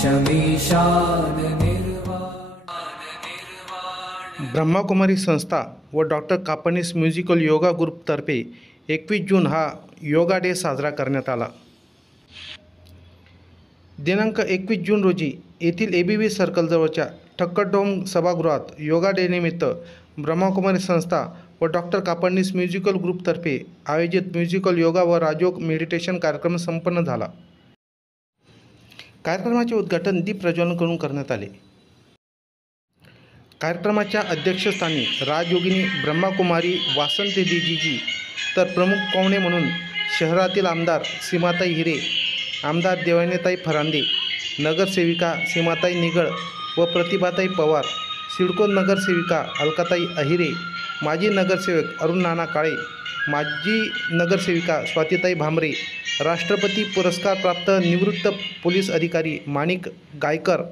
ईशमीशान निर्वाण। ब्रह्माकुमारी संस्था व डॉक्टर कापडनीस म्युझिकल योगा ग्रुपतर्फे 21 जून हा योगा डे साजरा करण्यात आला। दिनांक 21 जून रोजी येथील ABB सर्कलजवळच्या ठक्करडोम सभागृहात योगा डे निमित्त ब्रह्माकुमारी संस्था व डॉक्टर कापडनीस म्युझिकल ग्रुपतर्फे आयोजित म्युझिकल योगा व राजयोग मेडिटेशन कार्यक्रम संपन्न झाला। कार्यक्रमाचे उद्घाटन दीप प्रज्वलन करून करण्यात आले। कार्यक्रमाच्या अध्यक्षस्थानी राजयोगिनी ब्रह्माकुमारी वासंती दीदीजी तर प्रमुख पाहुणे म्हणून शहरातील आमदार सीमाताई हिरे, आमदार देवयानीताई फरांदे, नगरसेविका सीमाताई निगळ व प्रतिभाताई पवार, सिडको नगरसेविका अलकाताई अहिरे, माजी नगरसेवक अरुण नाना काळे, माजी नगरसेविका स्वातीताई भामरे, राष्ट्रपती पुरस्कार प्राप्त निवृत्त पोलीस अधिकारी माणिक गायकर,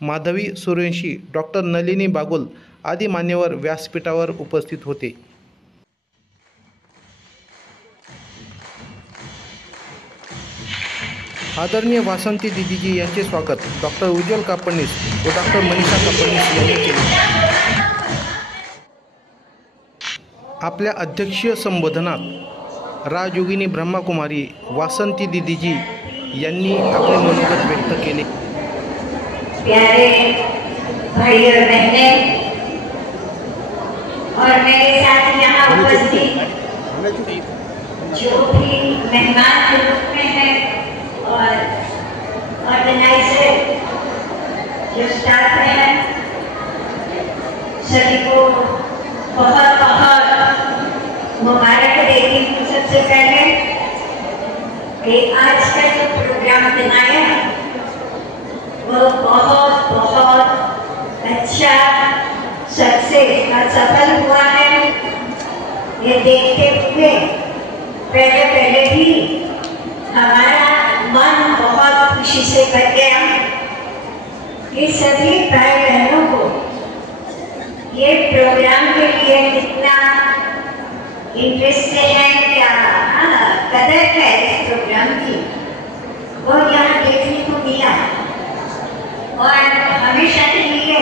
माधवी सूर्यवंशी, डॉक्टर नलिनी बागुल आदी मान्यवर व्यासपीठावर उपस्थित होते। आदरणीय वासंती दीदीजी यांचे स्वागत डॉक्टर उज्ज्वल कापडनीस व डॉक्टर मनीषा कापडनीस यांनी केले। आपल्या अध्यक्षीय संबोधनात राजयोगिनी ब्रह्माकुमारी वासंती दीदीजी यांनी आपले मनोगत व्यक्त केले। प्यारे भाई और बहनें और मेरे साथ यहाँ उपस्थित जो भी मेहमान के रूप में है और ऑर्गेनाइजर जो स्टाफ है, सभी को बहुत बहुत मुबारक देती हूँ। सबसे पहले कि आज का जो प्रोग्राम बनाया वो बहुत बहुत अच्छा सक्सेस और सफल हुआ है। ये देखते हुए पहले ही हमारा मन बहुत खुशी से भर गया कि सभी भाई बहनों को ये प्रोग्राम के लिए कितना इंटरेस्ट है, क्या कदर है इस प्रोग्राम की, वो यहाँ देखने को मिला। और हमेशा के लिए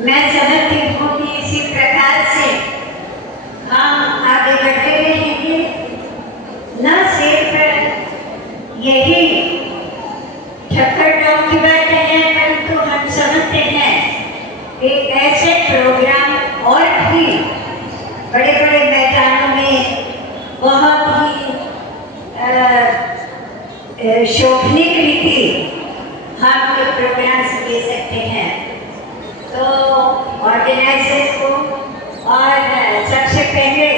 मैं समझती हूँ कि इसी प्रकार से हम आगे बढ़ते रहेंगे। न सिर्फ यही ठक्करडोम की बात है, परंतु हम समझते हैं कि ऐसे प्रोग्राम और भी बड़े बड़े मैदानों में बहुत ही शोभनीय रीति हम ये प्रोग्राम्स दे सकते हैं। तो ऑर्गेनाइजर्स को और सबसे पहले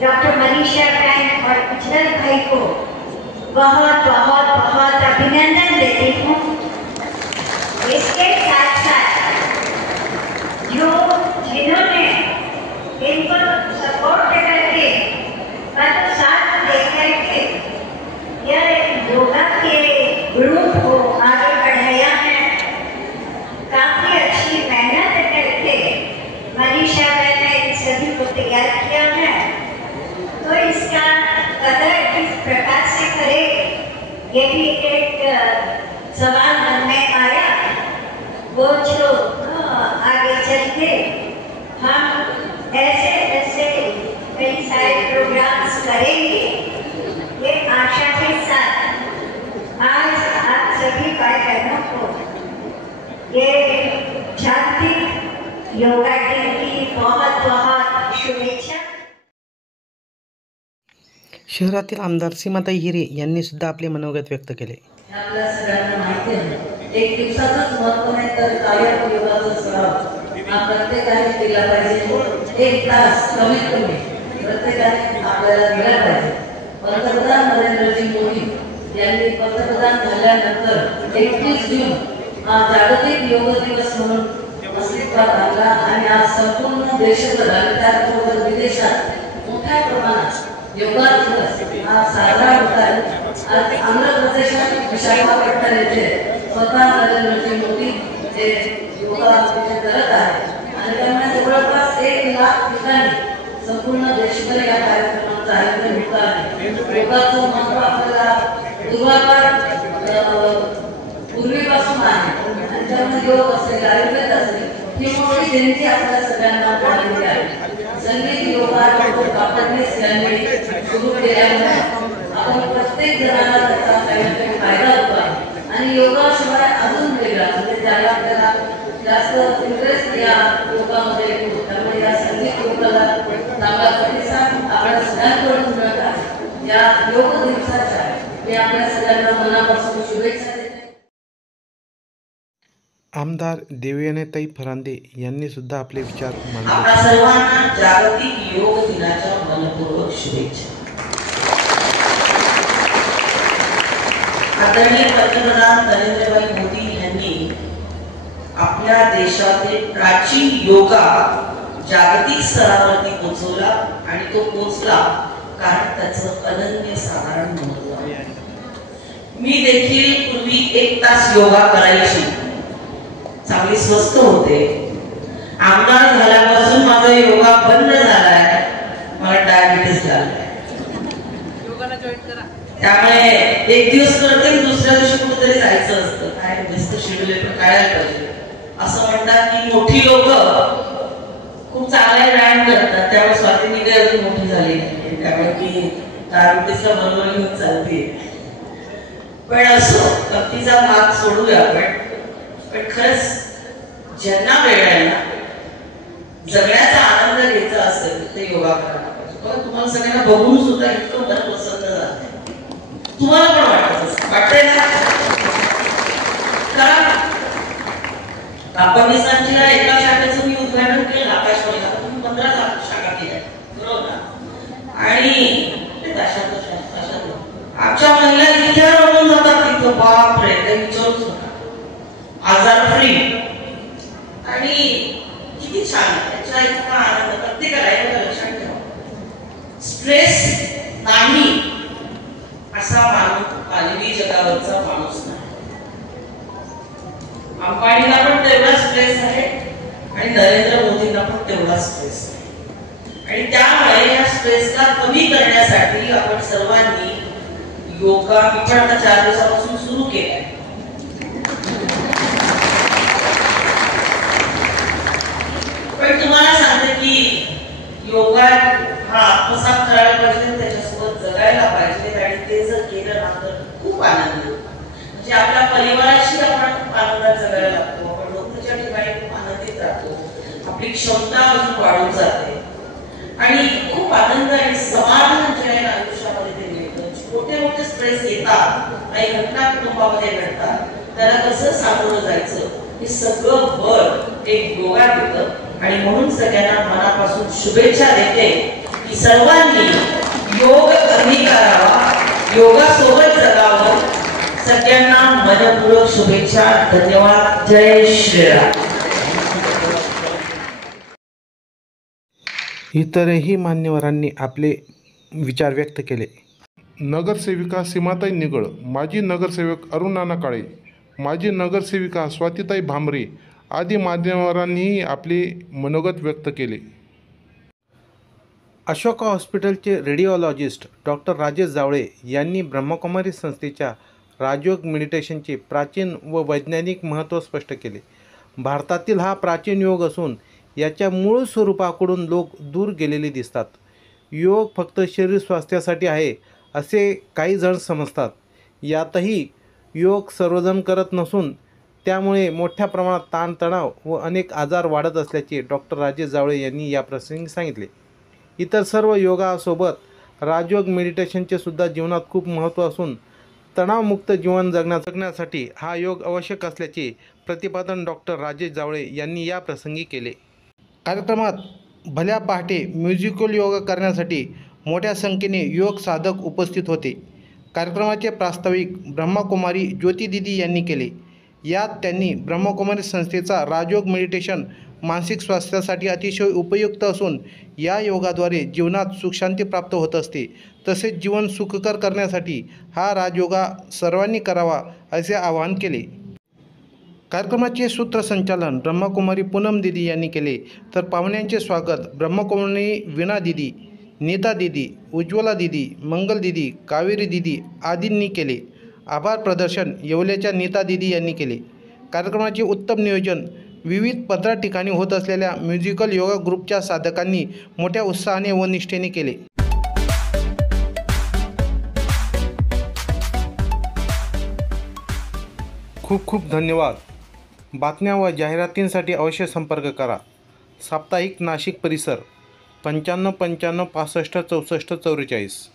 डॉक्टर मनीषा बहन और उज्ज्वल भाई को बहुत बहुत बहुत अभिनंदन देती हूँ। इसके साथ साथ जो जिन्होंने इनको सपोर्ट करके मतलब साथ देकर के यह योगा के ग्रुप को आगे बढ़ाया है, काफी अच्छी मेहनत करके मनीषा बहन ने इन सभी को तैयार किया है। तो इसका कदर किस प्रकार से करे, ये भी एक सवाल मन में आया। वो जो आगे चल के हम ऐसे ऐसे कई सारे प्रोग्राम्स करेंगे, ये आशा के साथ आज आप सभी भाई बहनों को ये जागतिक योगा डे की बहुत बहुत शुभेच्छा। शहरातील आमदार सीमाताई हिरे यांनी सुद्धा आपले मनोगत व्यक्त केले। आपल्या सगळ्यांना माहिती आहे, एक दिवसाचंच महत्त्व नाही तर कायम योगाचा सराव हा प्रत्येकाने केला पाहिजे। एक तास कमीत कमी प्रत्येकाने आपल्याला दिला पाहिजे। पंतप्रधान नरेंद्रजी मोदी यांनी पंतप्रधान झाल्यानंतर 21 जून हा जागतिक योग दिवस म्हणून अस्तित्वात आणला आणि आज संपूर्ण देशभर आणि त्याचबरोबर विदेशात मोठ्या प्रमाणात योगा दिवस हा साजरा होत आहे। आज आंध्र प्रदेशात विशाखापट्टणम येथे स्वतः नरेंद्रजी मोदी हे योगा करत आहेत आणि त्यांना जवळपास 1 लाख ठिकाणी संपूर्ण देशभर या कार्यक्रमाचं आयोजन होत आहे। योगाचं महत्त्व आपल्याला दुर्वापार योग असेल, आयुर्वेद असेल, ही मोठी देणगी आपल्या सगळ्यांना मिळालेली आहे. संगीत योगा आपणच यांनी सुरू केल्यामुळे आपण प्रत्येक जणाला त्याचा काही फायदा होतो आहे. आणि योगाशिवाय अजून वेगळा म्हणजे ज्याला आपल्याला जास्त इंटरेस्ट या योगामध्ये येतो, त्यामुळे या संगीत योगाला चांगला प्रतिसाद आपल्या सगळ्यांकडून मिळत आहे. या योग दिवसाच्या मी आपल्या सगळ्यांना मनापासून शुभेच्छा देते. आमदार देवयानीताई फरांदे यांनी सुद्धा आपले विचार मांडले. आपल्या सर्वांना जागतिक योग दिनाच्या मनपूर्वक शुभेच्छा. आदरणीय पंतप्रधान नरेंद्रभाई मोदी यांनी आपल्या देशातील प्राचीन योगा जागतिक स्तरावरती पोहोचवला आणि तो पोहोचला कारण त्याचं अनन्य साधारण महत्त्व आहे. मी देखील पूर्वी 1 तास योगा करायची, चांगली स्वस्थ होते. आमदार झाल्यापासून माझा योगा बंद झालाय, मला डायबिटीस लागलाय. त्यामुळे एक दिवस करते, दुसऱ्या दिवशी कुठेतरी जायचं असतं. काय नुसतं शेड्यूल काढायला पाहिजे. असं म्हणतात की मोठी लोक खूप चांगला व्यायाम करतात, त्यामुळे स्वातीनी काही अजून मोठी झाली नाही, त्यामुळे मी डायबिटीसला बरोबर घेऊन चालते. पण असो, कप्तीचा भाग सोडूया आपण. पण खरंच ज्यांना वेळ आहे ना, जगण्याचा आनंद घ्यायचा असेल ते योगा करायला पाहिजे. बघा, तुम्हाला सगळ्यांना बघून सुद्धा इतकं मन पसंत जाते. तुम्हाला पण वाटतंय ना? कारण कापडनिसांच्या एका शाखेचं मी उद्घाटन केलं आकाशवाणीला, 15 शाखा केल्या, बरोबर ना? आणि आमच्या महिला इतक्या रमून जातात तिथं, बापरे, काही विचारूच नका. आजार फ्री आणि किती छान, त्याच्या इतका आनंद प्रत्येकाला एवढं लक्षात ठेवा. स्ट्रेस नाही असा माणूस मानवी जगावरचा माणूस नाही. अंबानीला पण तेवढा स्ट्रेस आहे आणि नरेंद्र मोदींना पण तेवढा स्ट्रेस आहे. आणि त्यामुळे या स्ट्रेसला कमी करण्यासाठी आपण सर्वांनी योगा मी पण आता 4 दिवसापासून सुरू केलाय. पण तुम्हाला सांगते की योगा हा आत्मसात करायला पाहिजे, त्याच्यासोबत जगायला पाहिजे. आणि ते जर केलं ना तर खूप आनंद होतो. म्हणजे आपल्या परिवाराशी आपण खूप आनंदात जगायला लागतो, आपण नोकरीच्या ठिकाणी खूप आनंदित राहतो, आपली क्षमता अजून वाढून जाते आणि खूप आनंद आणि समाधान जे आहे आयुष्यामध्ये ते मिळतं. मोठे मोठे स्ट्रेस येतात, काही घटना कुटुंबामध्ये घडतात, त्याला कसं सामोरं जायचं हे सगळं बळ एक योगा देतं. आणि म्हणून सगळ्यांना मनापासून शुभेच्छा देते की सर्वांनी योग अंगीकारावा, योगासोबत जगावं. सगळ्यांना मनपूर्वक शुभेच्छा. धन्यवाद. जय श्रीराम. इतरही मान्यवरांनी आपले विचार व्यक्त केले. नगरसेविका सीमाताई निगळ, माजी नगरसेवक अरुण नाना काळे, माजी नगरसेविका स्वातीताई भांबरे आदी मान्यवरांनीही आपले मनोगत व्यक्त केले. अशोका हॉस्पिटलचे रेडिओलॉजिस्ट डॉक्टर राजेश जावळे यांनी ब्रह्मकुमारी संस्थेच्या राजयोग मेडिटेशनचे प्राचीन व वैज्ञानिक महत्त्व स्पष्ट केले. भारतातील हा प्राचीन योग असून याच्या मूळ स्वरूपाकडून लोक दूर गेलेले दिसतात. योग फक्त शरीर स्वास्थ्यासाठी आहे असे काही जण समजतात. यातही योग सर्वजण करत नसून त्यामुळे मोठ्या प्रमाणात ताणतणाव व अनेक आजार वाढत असल्याचे डॉक्टर राजेश जावळे यांनी या प्रसंगी सांगितले. इतर सर्व योगासोबत राजयोग मेडिटेशनचे सुद्धा जीवनात खूप महत्त्व असून तणावमुक्त जीवन जगण्यासाठी हा योग आवश्यक असल्याचे प्रतिपादन डॉक्टर राजेश जावळे यांनी या प्रसंगी केले. कार्यक्रमात भल्या पहाटे म्युझिकल योगा करण्यासाठी मोठ्या संख्येने योग साधक उपस्थित होते. कार्यक्रमाचे प्रास्ताविक ब्रह्मकुमारी ज्योती दिदी यांनी केले. यात त्यांनी ब्रह्मकुमारी संस्थेचा राजयोग मेडिटेशन मानसिक स्वास्थ्यासाठी अतिशय उपयुक्त असून या योगाद्वारे जीवनात सुखशांती प्राप्त होत असते. तसेच जीवन सुखकर करण्यासाठी हा राजयोगा सर्वांनी करावा असे आवाहन केले. कार्यक्रमाचे सूत्रसंचालन ब्रह्मकुमारी पूनम दिदी यांनी केले. तर पाहुण्यांचे स्वागत ब्रह्मकुमारी वीणा दिदी, नीता दिदी, उज्ज्वला दिदी, मंगल दिदी, कावेरी दिदी आदींनी केले. आभार प्रदर्शन येवल्याच्या नीता दिदी यांनी केले. कार्यक्रमाचे उत्तम नियोजन विविध 15 ठिकाणी होत असलेल्या म्युझिकल योगा ग्रुपच्या साधकांनी मोठ्या उत्साहाने व निष्ठेने केले. खूप खूप धन्यवाद. बातम्या व जाहिरातींसाठी अवश्य संपर्क करा. साप्ताहिक नाशिक परिसर 95 95 65 64 44.